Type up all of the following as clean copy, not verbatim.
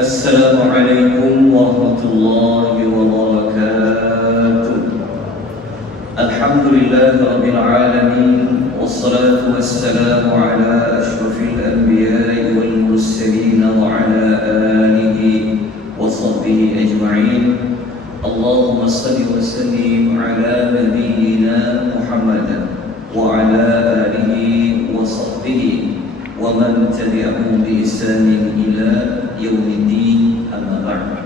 Assalamualaikum warahmatullahi wabarakatuh. Alhamdulillah rabbil alamin, wassalatu wassalamu ala asyrafil anbiya'i wal mursalin wa ala alihi wa sahbihi ajma'in. Allahumma salli wa sallim ala nabiyyina Muhammadan wa ala alihi wa sahbihi wa man tabi'ahum bi ihsanin ila yaumiddin, amma ba'd.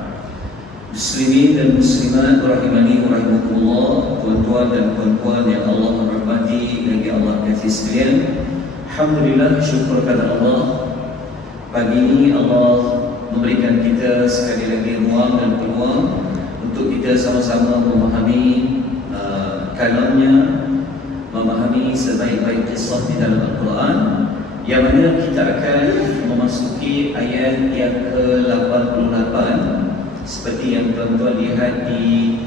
Muslimin dan muslimat rahimani wa rahimakumullah, tuan-tuan dan puan-puan yang Allah rahmati dan yang Allah kasih sekalian. Alhamdulillah, syukur kepada Allah, pagi ini Allah memberikan kita sekali lagi ruang dan peluang untuk kita sama-sama memahami kalamnya, memahami sebaik-baik kisah di dalam Al-Quran, yang mana kita akan memasuki ayat yang ke-88 seperti yang tuan-tuan lihat di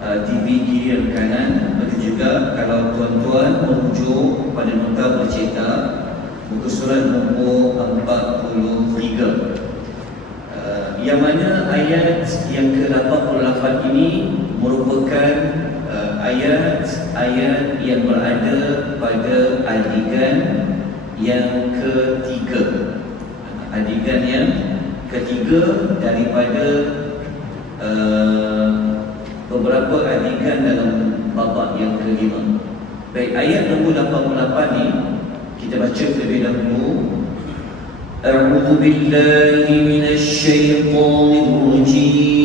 TV kiri dan kanan. Begitu juga kalau tuan-tuan merujuk pada nota bercetak muka surat nombor 43, yang mana ayat yang ke-88 ini merupakan ayat-ayat yang berada pada adegan yang ketiga. Adegan yang ketiga daripada beberapa adegan dalam babak yang kelima. Baik, ayat nombor 88 ni kita baca terlebih dahulu. A'udzu billahi minasy syaithanir rajim.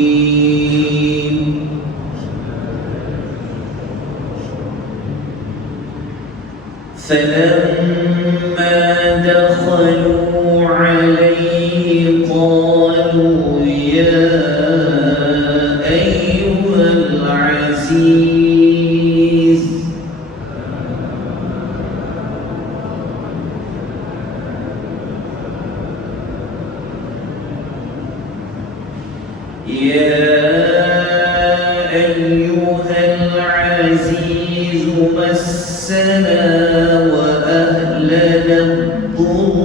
فلما دخلوا عليه قالوا يا أيها العزيز مسنا وأهلنا الضر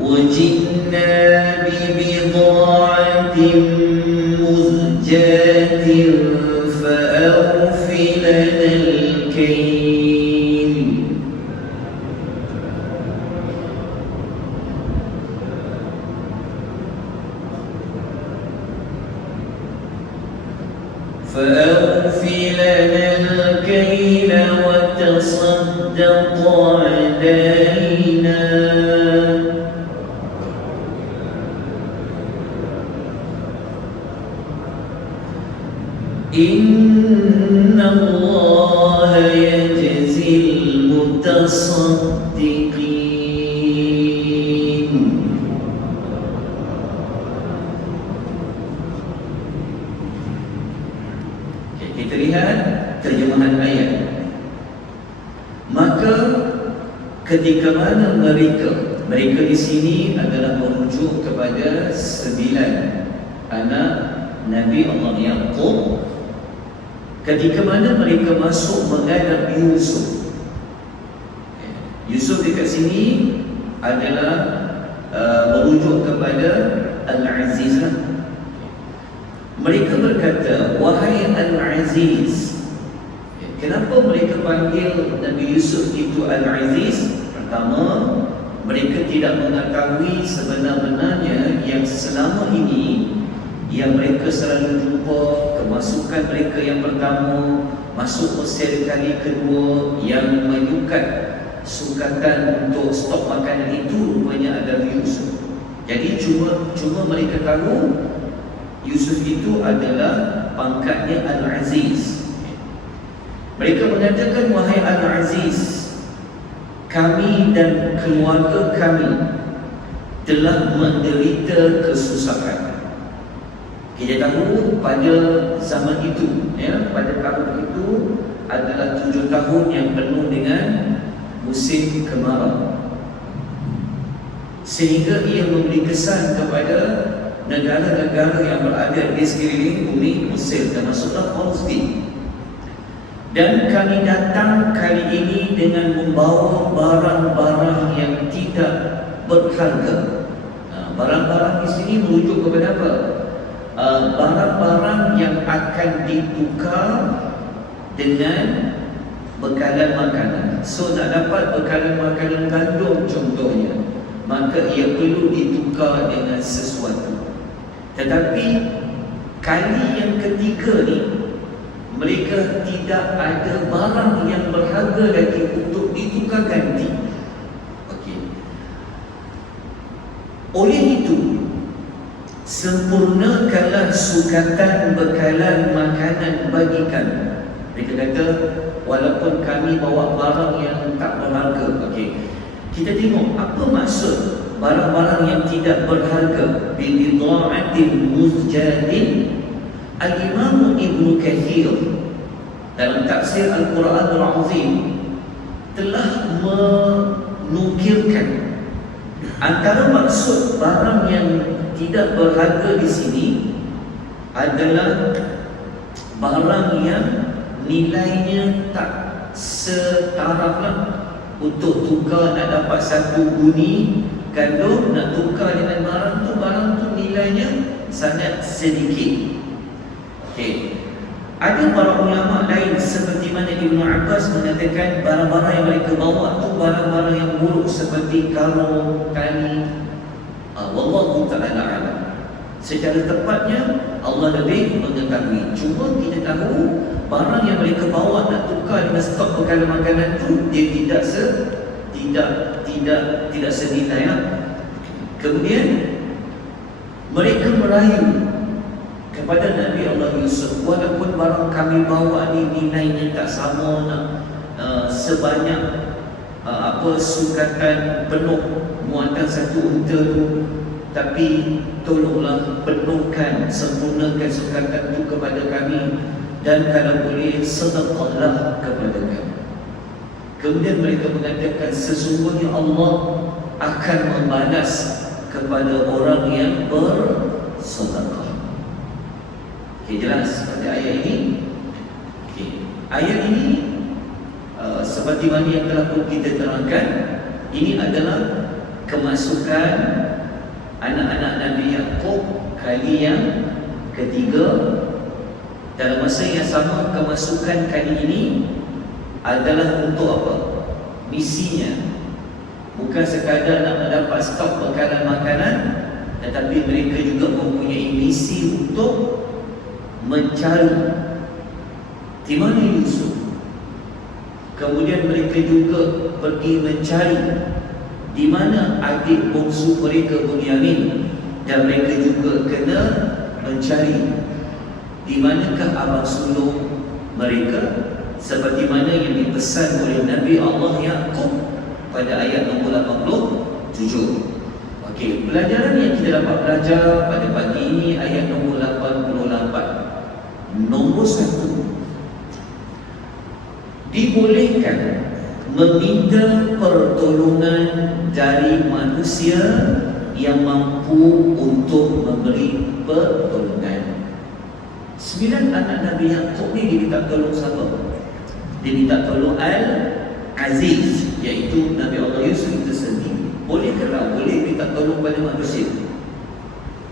وجئنا ببضاعة مزجاة فأوف لنا الكيل وتصدق علينا إن الله يجزي المتصدقين. Kita lihat terjemahan ayat. Maka ketika mana mereka di sini adalah merujuk kepada 9 anak Nabi Allah Yaqub. Ketika mana mereka masuk menghadap Yusuf. Yusuf dekat sini adalah merujuk kepada Al-Aziz. Mereka berkata, wahai Al-Aziz. Kenapa mereka panggil Nabi Yusuf itu Al-Aziz? Pertama, mereka tidak mengetahui sebenar-benarnya yang selama ini yang mereka selalu jumpa kemasukan mereka yang pertama, masuk Mesir kali kedua, yang menyukat sukatan untuk stop makanan itu rupanya adalah Yusuf. Jadi cuma mereka tahu Yusuf itu adalah pangkatnya Al-Aziz. Mereka mengatakan, wahai Al-Aziz, kami dan keluarga kami telah menderita kesusahan. Kita tahu pada zaman itu, pada tahun itu adalah 7 tahun yang penuh dengan musim kemarau, sehingga ia memberi kesan kepada negara-negara yang berada di sekeliling bumi Mesir, termasuklah Palestin. Dan kami datang kali ini dengan membawa barang-barang yang tidak berharga. Barang-barang di sini merujuk kepada apa? Barang-barang yang akan ditukar dengan bekalan makanan. So nak dapat bekalan makanan gandum contohnya, maka ia perlu ditukar dengan sesuatu. Tetapi kali yang ketiga ni, mereka tidak ada barang yang berharga lagi untuk ditukar ganti. Okey. Oleh itu, sempurnakanlah sukatan bekalan makanan bagi kami. Mereka kata, walaupun kami bawa barang yang tak berharga. Okey. Kita tengok apa maksud barang-barang yang tidak berharga. Bidha'atin muzjadin. Al-Imam Ibn Kathir dalam tafsir Al-Quran Al-Azim telah menukilkan antara maksud barang yang tidak berharga di sini adalah barang yang nilainya tak setaraf lah. Untuk tukar nak dapat satu guni gandum, nak tukar dengan barang tu nilainya sangat sedikit. Okey. Ada para ulama lain seperti mana Ibn Abbas mengatakan barang-barang yang mereka bawa tu barang-barang yang buruk seperti karung, tali. Wallahu ta'ala a'lam. Secara tepatnya Allah lebih mengetahui. Cuma kita tahu barang yang mereka bawa nak tukar dengan stok bekalan makanan tu dia tidak senilai lah. Kemudian mereka merayu kepada Nabi Allah Yusuf, walaupun barang kami bawa ni nilainya tak sama sebanyak sukatan penuh muatan satu unta tu, tapi tolonglah penuhkan, sempurnakan sukatan tu kepada kami, dan kalau boleh sedekahlah kepada kami. Kemudian mereka mengatakan sesungguhnya Allah akan membalas kepada orang yang bersedekah. Okey, jelas pada ayat ini. Okey, ayat ini seperti mana yang telah pun kita terangkan, ini adalah kemasukan anak-anak Nabi Yaqub kali yang ketiga. Dalam masa yang sama, kemasukan kali ini adalah untuk apa? Misinya bukan sekadar nak mendapat stok bekalan makanan, tetapi mereka juga mempunyai misi untuk mencari di mana Yusuf. Kemudian mereka juga pergi mencari di mana adik bongsu mereka Bunyamin, dan mereka juga kena mencari di manakah abang sulung mereka, seperti mana yang dipesan oleh Nabi Allah Yaqub pada ayat nombor 87. Okey, pelajaran yang kita dapat belajar pada pagi ini ayat nombor 88. Nombor 1, dibolehkan meminta pertolongan dari manusia yang mampu untuk memberi pertolongan. 9 anak Nabi Yaqub ni diminta tolong siapa? Diminta tolong Al-Aziz, iaitu Nabi Allah Yusuf itu sendiri. Boleh ke tak? Boleh minta tolong pada manusia?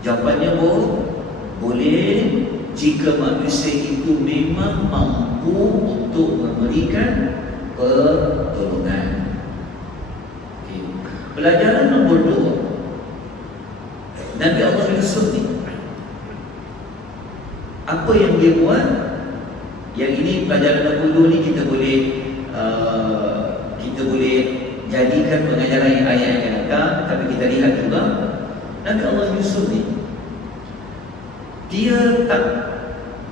Jawapannya boleh, jika manusia itu memang mampu untuk memberikan pertolongan. Okay. Pelajaran nombor 2, Nabi Allah Yusuf ni, apa yang dia buat? Yang ini pelajaran nombor 2 ni kita boleh jadikan pengajaran ayat yang akan datang. Tapi kita lihat juga Nabi Allah Yusuf ni, dia tak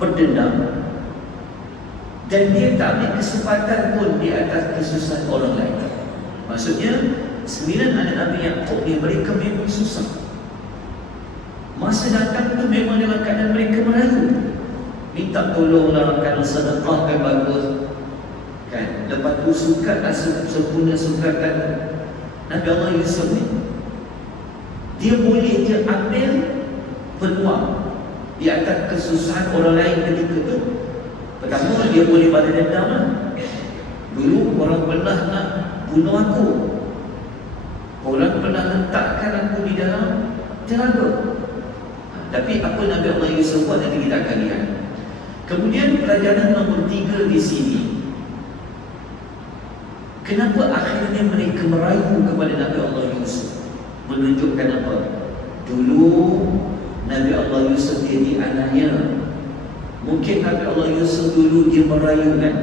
berdendam dan dia tak ambil kesempatan pun di atas kesusahan orang lain. Maksudnya 9 anak Nabi Yaqub ni, mereka memang susah. Masa datang tu memang dalam keadaan mereka merayu, minta tolonglah, kalau sedekah kan bagus kan. Lepas tu sukat sempurna sukatan Nabi Allah Yusuf ni, dia boleh je ambil peluang di atas kesusahan orang lain ketika itu. Pertama, dia boleh balas dendam lah. Dulu orang pernah nak bunuh aku, orang pernah letakkan aku di dalam telaga. Tapi apa Nabi Allah Yusuf buat nanti kita akan lihat. Kemudian pelajaran nombor 3 di sini, kenapa akhirnya mereka merayu kepada Nabi Allah Yusuf? Menunjukkan apa? Dulu Nabi Allah Yusuf jadi anaknya. Mungkin Nabi Allah Yusuf dulu dia merayukan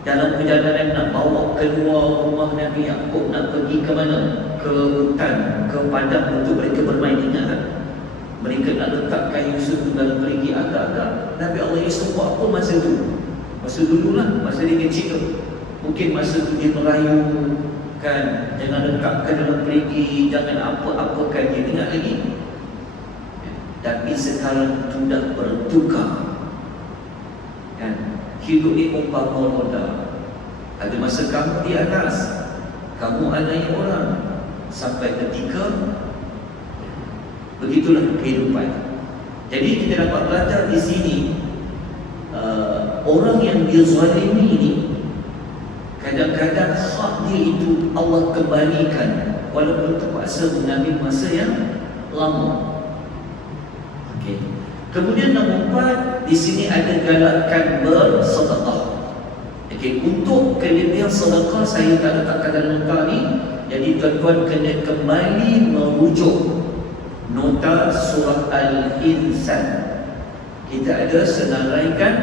dalam perjalanan nak bawa keluar rumah Nabi Yaqub, nak pergi ke mana? Ke hutan, ke padang untuk mereka bermain. Ingat, mereka nak letakkan Yusuf dalam perigi agak-agak. Nabi Allah Yusuf buat apa masa tu? Masa dululah, masa dia kecil. Mungkin masa tu dia merayu kan, jangan letakkan dalam perigi, jangan apa-apakan dia. Ingat lagi? Tapi sekarang sudah bertukar kan? Hidup ni umpama roda. Ada masa kamu di atas, kamu aniaya orang, sampai ketika begitulah kehidupan. Jadi kita dapat belajar di sini, orang yang dizalimi ini kadang-kadang hak dia itu Allah kembalikan walaupun terpaksa mengambil masa yang lama. Kemudian nombor 4, di sini ada galakan bersedekah. Untuk kelebihan sedekah saya tak letakkan dalam nota ni. Jadi tuan-tuan kena kembali merujuk nota surah Al-Insan. Kita ada senaraikan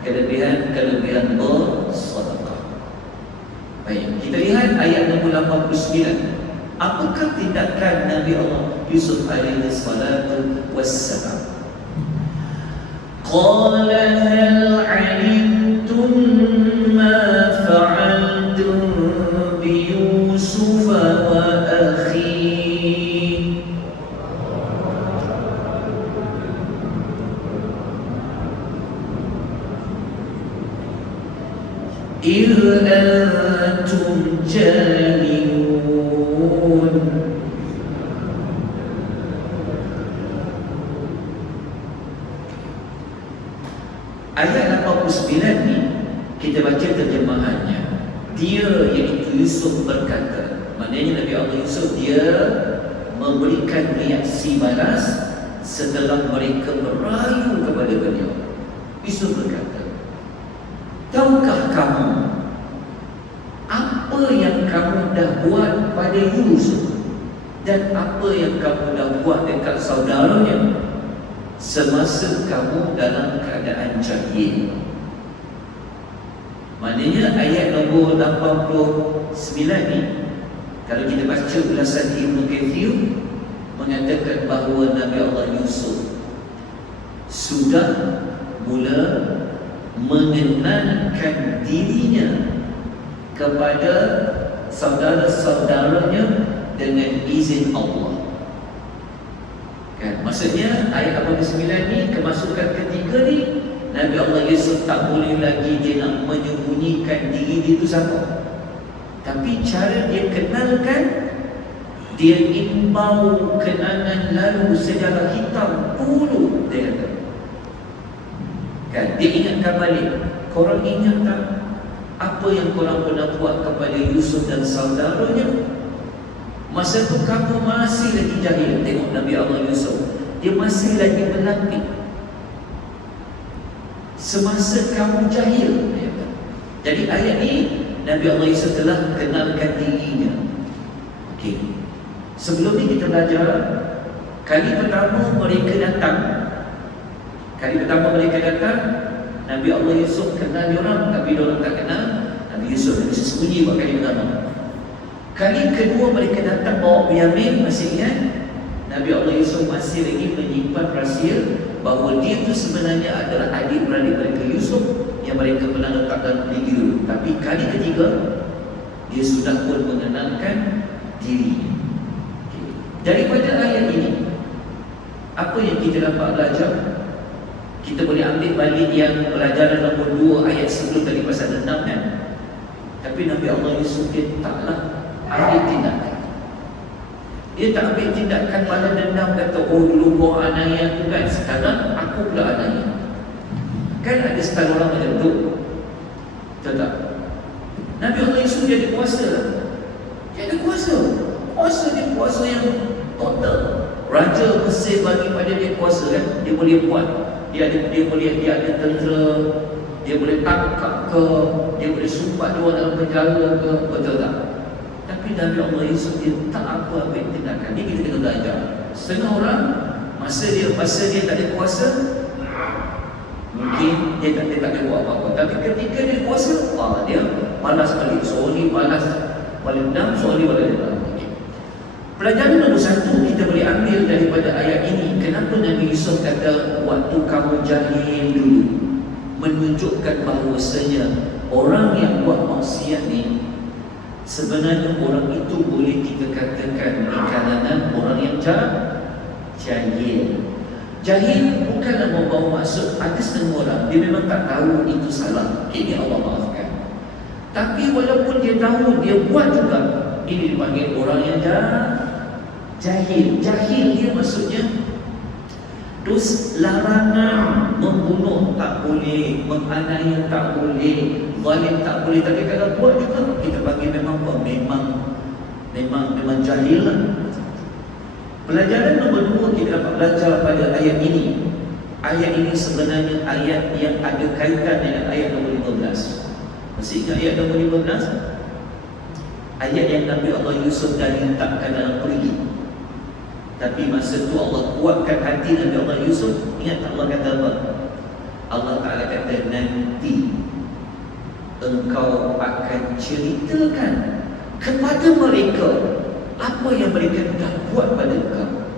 kelebihan-kelebihan bersedekah. Baik, kita lihat ayat nombor 89. Apakah tindakan Nabi Allah Yusuf alaihi salatu wassalam? قال هل علمتم ما فعلتم بيوسف وأخيه إذ أنتم جاهلون. Ayat 89 ni kita baca terjemahannya. Dia iaitu Yusuf berkata, maknanya Nabi Allah Yusuf dia memberikan reaksi balas setelah mereka merayu kepada beliau. Yusuf berkata, tahukah kamu apa yang kamu dah buat pada Yusuf dan apa yang kamu dah buat dekat saudaranya semasa kamu dalam keadaan jahil? Maknanya ayat nombor 89 ni, kalau kita baca ulasan Ibn Kathir, mengatakan bahawa Nabi Allah Yusuf sudah mula mengenalkan dirinya kepada saudara-saudaranya dengan izin Allah. Kan? Maksudnya ayat 89 ni, kemasukan ketiga ni, Nabi Allah Yusuf tak boleh lagi dia nak menyembunyikan diri dia itu siapa. Tapi cara dia kenalkan, dia imbau kenangan lalu sejarah hitam dulu, dia kata. Kan? Dia ingatkan balik, korang ingat tak apa yang korang pernah buat kepada Yusuf dan saudaranya? Masa tu kamu masih lagi jahil. Tengok Nabi Allah Yusuf, dia masih lagi berlatih. Semasa kamu jahil. Jadi ayat ni Nabi Allah Yusuf telah kenalkan dirinya. Okey. Sebelum ni kita belajar, kali pertama mereka datang, Nabi Allah Yusuf kenal diorang, tapi diorang tak kenal Nabi Yusuf. Nabi Yusuf sembunyi buat kali pertama. Kali kedua mereka datang bawa Binyamin, masih ingat? Nabi Allah Yusuf masih lagi menyimpan rahsia bahawa dia itu sebenarnya adalah adik-beradik mereka Yusuf yang mereka pernah letak dalam perigi dulu. Tapi kali ketiga, dia sudah pun mengenalkan diri. Daripada ayat ini, apa yang kita dapat belajar? Kita boleh ambil balik yang pelajaran nombor 2 ayat sebelum tadi pasal dendam kan? Tapi Nabi Allah Yusuf dia taklah ahli tindakan. Dia tak ambil tindakan balas dendam, kata, oh dulu kau anaya aku kan, sekarang aku pula anaya. Kan ada setengah orang macam tu. Tahu tak? Nabi Allah Yusuf dia ada kuasa. Dia ada kuasa. Kuasa dia kuasa yang total. Raja Mesir bagi pada dia kuasa kan. Dia boleh buat. Dia ada tentera. Dia boleh tangkap ke. Dia boleh sumpat dia orang dalam penjara ke. Betul tak? Tapi Nabi Allah Yusuf dia tak apa ambil tindakan. Ini kita kena belajar. Setengah orang masa dia tak ada kuasa, mungkin dia tak boleh buat apa-apa. Tapi ketika dia kuasa, dia balas balik. Soali balas balik dendam, soali balas dendam. Pelajaran nombor satu kita boleh ambil daripada ayat ini. Kenapa Nabi Yusuf kata waktu kamu jahil dulu, menunjukkan bahawasanya orang yang buat maksiat ni sebenarnya orang itu boleh kita katakan di kalangan orang yang jahil. Jahil bukanlah membawa maksud ada setengah orang dia memang tak tahu itu salah. Ini Allah maafkan. Tapi walaupun dia tahu, dia buat juga. Ini dipanggil orang yang jahil. Jahil dia maksudnya larangan membunuh tak boleh, menganiaya tak boleh, zalim tak boleh. Tapi kalau buat juga kita panggil memang apa? Memang jahil lah. Pelajaran nombor dua kita dapat belajar pada ayat ini. Ayat ini sebenarnya ayat yang ada kaitan dengan ayat nombor 15. Masih ingat ayat nombor 15? Ayat yang Nabi Allah Yusuf dah letakkan dalam perigi. Tapi masa tu Allah kuatkan hati Nabi Allah Yusuf. Ingat tak Allah kata apa? Allah Ta'ala kata, nanti engkau akan ceritakan kepada mereka apa yang mereka dah buat pada engkau.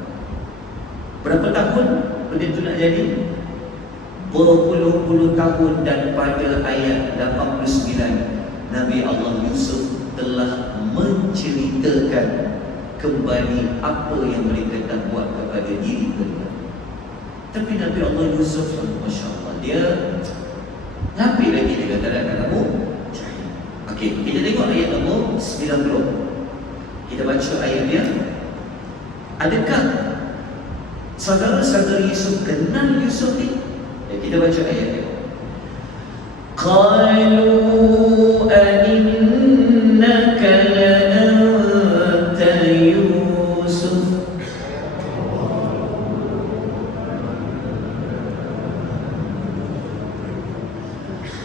Berapa tahun benda tu nak jadi? Berpuluh-puluh tahun. Dan pada ayat 89 Nabi Allah Yusuf telah menceritakan kembali apa yang mereka dah buat kepada diri mereka. Tapi Nabi Allah Yusuf, Masya Allah, dia Nabi lagi dia kata kamu jahil. Okey, kita tengok ayat nombor 90. Kita baca ayat dia. Adakah saudara-saudara Yusuf kenal Yusuf ni? Kita baca ayat dia. Qalu ainnaka la Yusuf.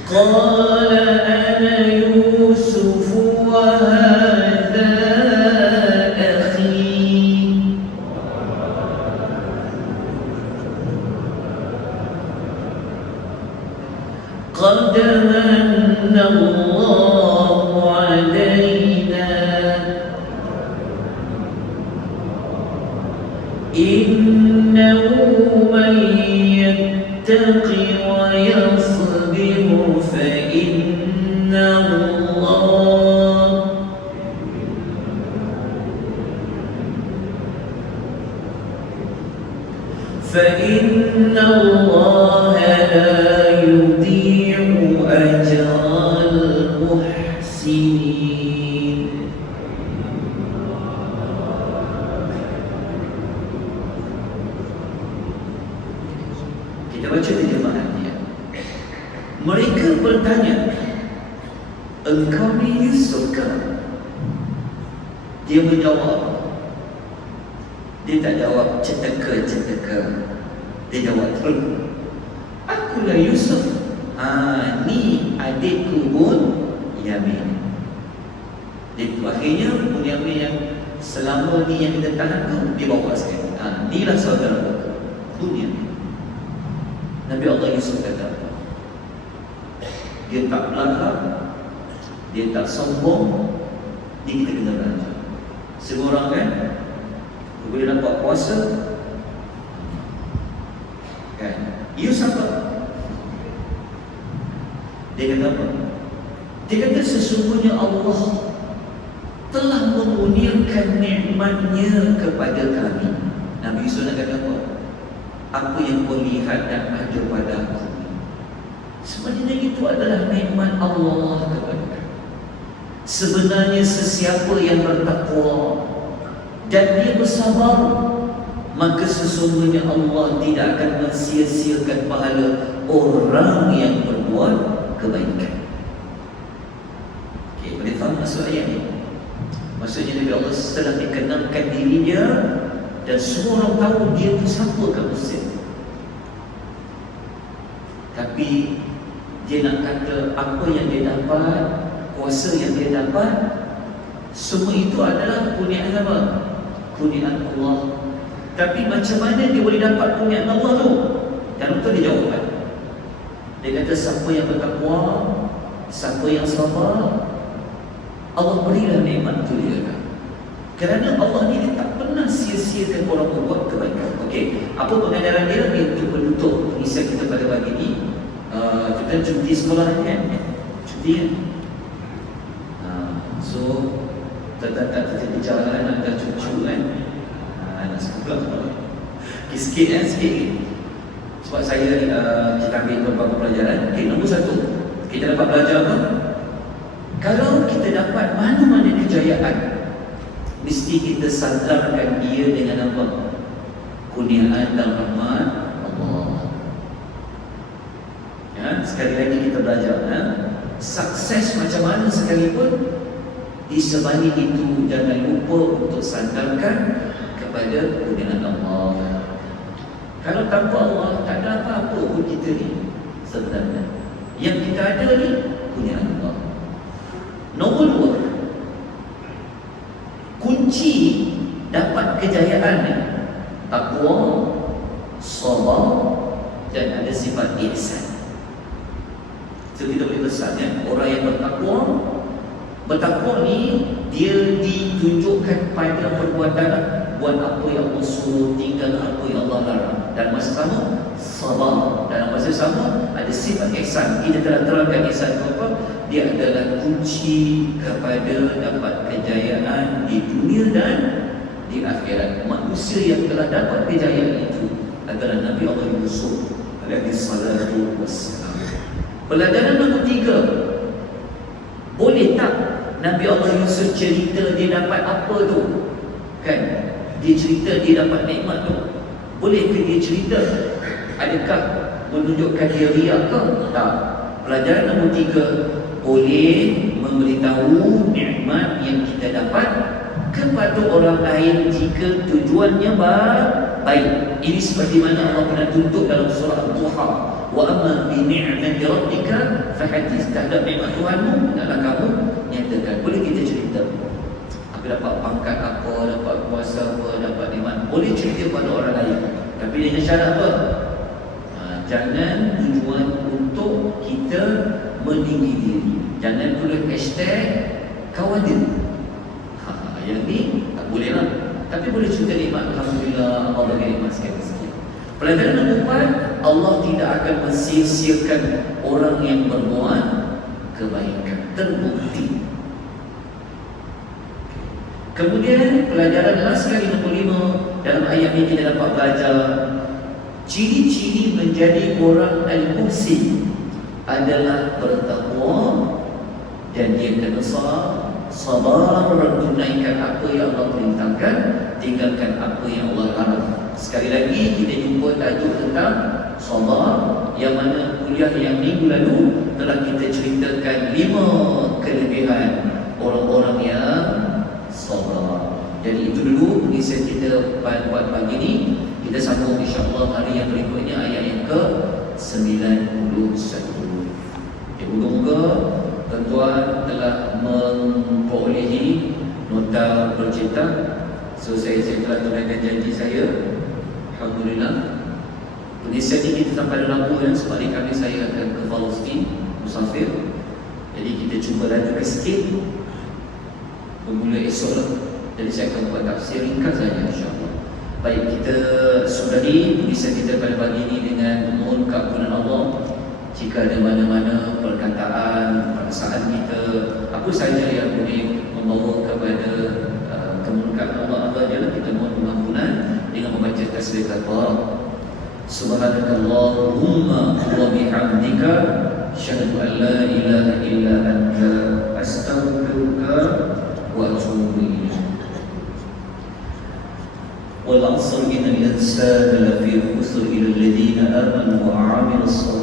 Qala ana Yusuf wa hadha akhi. Qad manna Allahu alayna innahu man yattaqi wa yasbir fa inna Allah la yudhi'u ajral muhsinin. Kita baca terjemahannya. Mereka bertanya, engkau ni Yusuf ke? Dia menjawab. Dia tak jawab ceteka. Dia jawab, akulah Yusuf. Ni adikku Bunyamin. Itu akhirnya Bunyamin yang selama ni yang kita tahan tu dibawa sekali. Inilah saudara Bunyamin. Nabi Allah Yusuf kata, dia tak belakang, dia tak sombong. Ini kita kena belajar. Semua orang kan boleh dapat kuasa kan? Yusuf apa? Dia kata apa? Dia kata sesungguhnya Allah telah mengunirkan nikmatnya kepada kami. Nabi Yusuf nak kata apa? Apa yang kau lihat dan ada pada aku, sebenarnya itu adalah nikmat Allah kepada kami. Sebenarnya sesiapa yang bertakwa, dan dia bersabar, maka sesungguhnya Allah tidak akan mensia-siakan pahala orang yang berbuat kebaikan. Okey, boleh faham maksud ayat ni? Maksudnya Nabi Allah setelah dikenalkan dirinya dan semua orang tahu dia tu siapa kat Mesir, tapi dia nak kata apa yang dia dapat, kuasa yang dia dapat, semua itu adalah kurniaan apa? Kurniaan Allah. Tapi macam mana dia boleh dapat kurniaan Allah tu? Dan betul dia jawab kan? Dia kata siapa yang bertakwa, siapa yang sabar, Allah berilah nikmat tu dia kan. Kerana Allah ni dia tak pernah sia-siakan orang berbuat kebaikan. Okey, apa pengajaran dia untuk menutup pengisian kita pada pagi ni? Kita cuti sekolah kan? Cuti kan? So tak terjadi jalan ada cucu kan? Nak sekolah sikit kan, sikit. Sebab saya kita ambil beberapa pelajaran. Okay, nombor satu, kita dapat belajar apa? Kalau kita dapat mana-mana kejayaan, mesti kita sandarkan dia dengan apa? Kurniaan dan rahmat Allah. Ya, sekali lagi kita belajar, sukses macam mana sekalipun, di sebalik itu jangan lupa untuk sandarkan kepada kurniaan Allah. Kalau tanpa Allah tak ada apa-apa pun kita ni sebenarnya. Yang kita ada ni kurniaan Allah. Nombor dua, kunci dapat kejayaan ni takwa, sabar dan ada sifat ihsan. So kita boleh pesankan orang yang bertakwa ni dia ditunjukkan pada perbuatan, buat apa yang Allah suruh, tinggal apa yang Allah larang, dan masa sama sabar, dalam masa sama ada sifat ihsan. Kita telah terangkan ihsan itu apa? Dia adalah kunci kepada dapat kejayaan di dunia dan di akhirat. Manusia yang telah dapat kejayaan itu adalah Nabi Allah Yusuf alaihi salatu wassalam. Pelajaran nombor tiga, boleh tak Nabi Allah Yusuf cerita dia dapat apa tu? Kan? Dia cerita dia dapat nikmat tu. Boleh ke dia cerita? Adakah menunjukkan dia riak ke? Tak. Pelajaran nombor tiga, boleh memberitahu nikmat yang kita dapat kepada orang lain jika tujuannya baik. Ini seperti mana Allah pernah tuntut dalam surah Al-Duha, wa amma bi ni'mati rabbika fahaddits. Terhadap nikmat Tuhanmu adalah kamu nyatakan. Boleh kita cerita aku dapat pangkat apa, dapat kuasa apa, dapat nikmat, boleh cerita pada orang lain, tapi dengan syarat apa? Jangan tujuan untuk kita meninggi diri. Jangan tulis hashtag kawadir. Yang ni tak boleh lah. Tapi boleh cerita nikmat, alhamdulillah Allah bagi nikmat sikit-sikit. Pelajaran nombor 4, Allah tidak akan mensia-siakan orang yang berbuat kebaikan. Terbukti. Kemudian pelajaran last kali nombor 5, dalam ayat ini kita dapat belajar ciri-ciri menjadi orang al-muhsin adalah bertakwa dan dia kena sabar menunaikan apa yang Allah perintahkan, tinggalkan apa yang Allah larang. Sekali lagi kita jumpa tajuk tentang sabar, yang mana kuliah yang minggu lalu telah kita ceritakan 5 kelebihan orang-orang yang sabar. Jadi itu dulu pengisian kita buat pagi ni. Kita sambung insya-Allah hari yang berikutnya ayat yang ke-91. Moga-moga tuan-tuan telah memperolehi nota bercetak. So saya telah tunaikan janji saya. Alhamdulillah. Pengisian ini kita sampai dalam bulan sebab hari kami saya akan ke Palestin musafir. Jadi kita cuba lajukan sikit. Bermula esok lah. Jadi saya akan buat tafsir ringkas saja insya-Allah. Baik, kita sudahi pengisian kita pada pagi ini dengan mohon keampunan Allah. Jika ada mana-mana perkataan, perasaan kita, apa saja yang boleh membawa kepada kemurkaan Allah adalah kita mohon pengampunan dengan membaca tasbih kafarah. Subhanakallahumma wa bihamdika asyhadu an la ilaha illa anta astaghfiruka wa atubu ilaik. والعصر إن الإنسان لفي خسر إلا الذين آمنوا وعملوا الصالحات